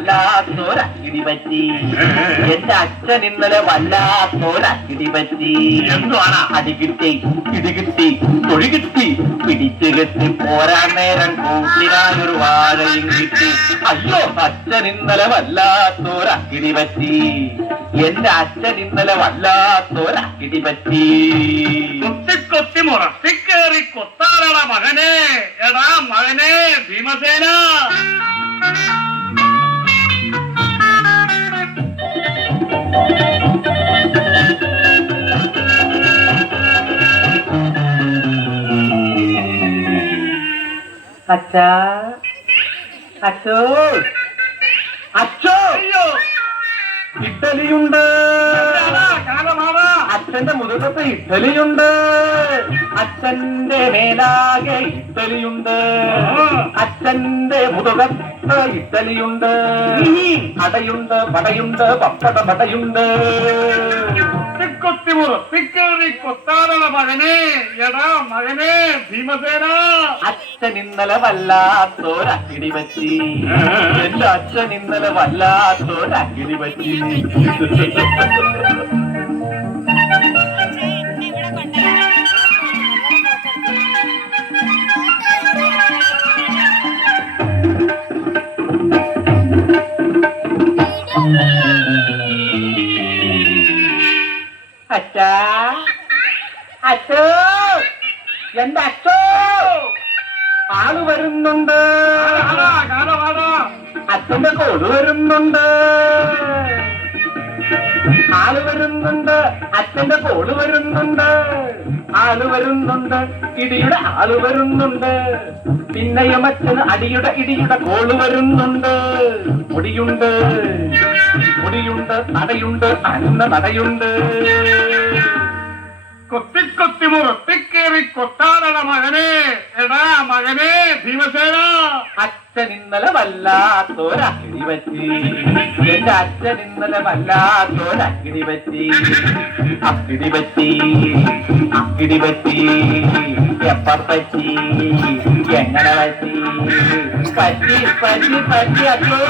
വല്ലാത്തൊരക്കിടി പറ്റി. എന്റെ അച്ഛൻ ഇന്നലെ വല്ലാത്തൊരക്കിടി പറ്റി. എന്തുവാണ്? അടി കിട്ടി, ഇടി കിട്ടി, തൊഴി കിട്ടി, പിടിച്ചു കെട്ടി പോരാൻ നേരം കൂട്ടിനാനൊരു വാഴയും കിട്ടി. അയ്യോ, അച്ഛൻ ഇന്നലെ വല്ലാത്തൊരക്കിടി പറ്റി. എന്റെ അച്ഛൻ ഇന്നലെ വല്ലാത്തൊരക്കിടി പറ്റി. കൊത്തി കൊത്തി മുറത്തിക്കേറി കൊത്താറട മകനെ, എടാ മകനെ ഭീമസേന. അച്ഛാ, അച്ഛോ, അച്ഛോ, അയ്യോ, ഇഡ്ഡലിയുണ്ട്. കാലമാടാ. അച്ഛന്റെ മുതുകത്ത് ഇഡ്ഡലിയുണ്ട്. അച്ഛന്റെ മേലാകെ ഇഡ്ഡലിയുണ്ട്. അച്ഛന്റെ മുതുകത്ത് ഇഡ്ഡലിയുണ്ട്. അടയുണ്ട്, വടയുണ്ട്, പപ്പട വടയുണ്ട്. കൊത്തി മുറത്തിക്കേറി കൊത്താറട മകനെ, എടാ മകനെ ഭീമസേന. അച്ഛൻ ഇന്നലെ വല്ലാത്തൊരക്കിടി പറ്റി. എന്റെ അച്ഛൻ ഇന്നലെ വല്ലാത്തൊരക്കിടി പറ്റി. അച്ഛാ, അച്ഛോ, എന്റെ അച്ഛോ, ആള് വരുന്നുണ്ട്. കാലമാടാ. അച്ഛന്റെ കോട് വരുന്നുണ്ട്. ആള് വരുന്നുണ്ട്, അച്ഛന്റെ കോട് വരുന്നുണ്ട്. ആള് വരുന്നുണ്ട്, ഇടിയുടെ ആള് വരുന്നുണ്ട്. പിന്നെയും അച്ഛന് അടിയുടെ ഇടിയുടെ കോള് വരുന്നുണ്ട്. മുടിയുണ്ട്, മുടിയുണ്ട്, നടയുണ്ട്, അന്ന നടയുണ്ട്. കൊത്തി കൊത്തി മുറത്തിക്കേറി കൊത്താറട മകനെ, എടാ മകനെ ഭീമസേന. അച്ഛൻ ഇന്നലെ വല്ലാത്തൊരക്കിടി പറ്റി. എന്റെ അച്ഛൻ ഇന്നലെ വല്ലാത്തൊരക്കിടി പറ്റി. അക്കിടി പറ്റി, അക്കിടി പറ്റി, എപ്പ പറ്റി, എങ്ങനെ പറ്റി, പറ്റി പറ്റി പറ്റി. അയ്യോ,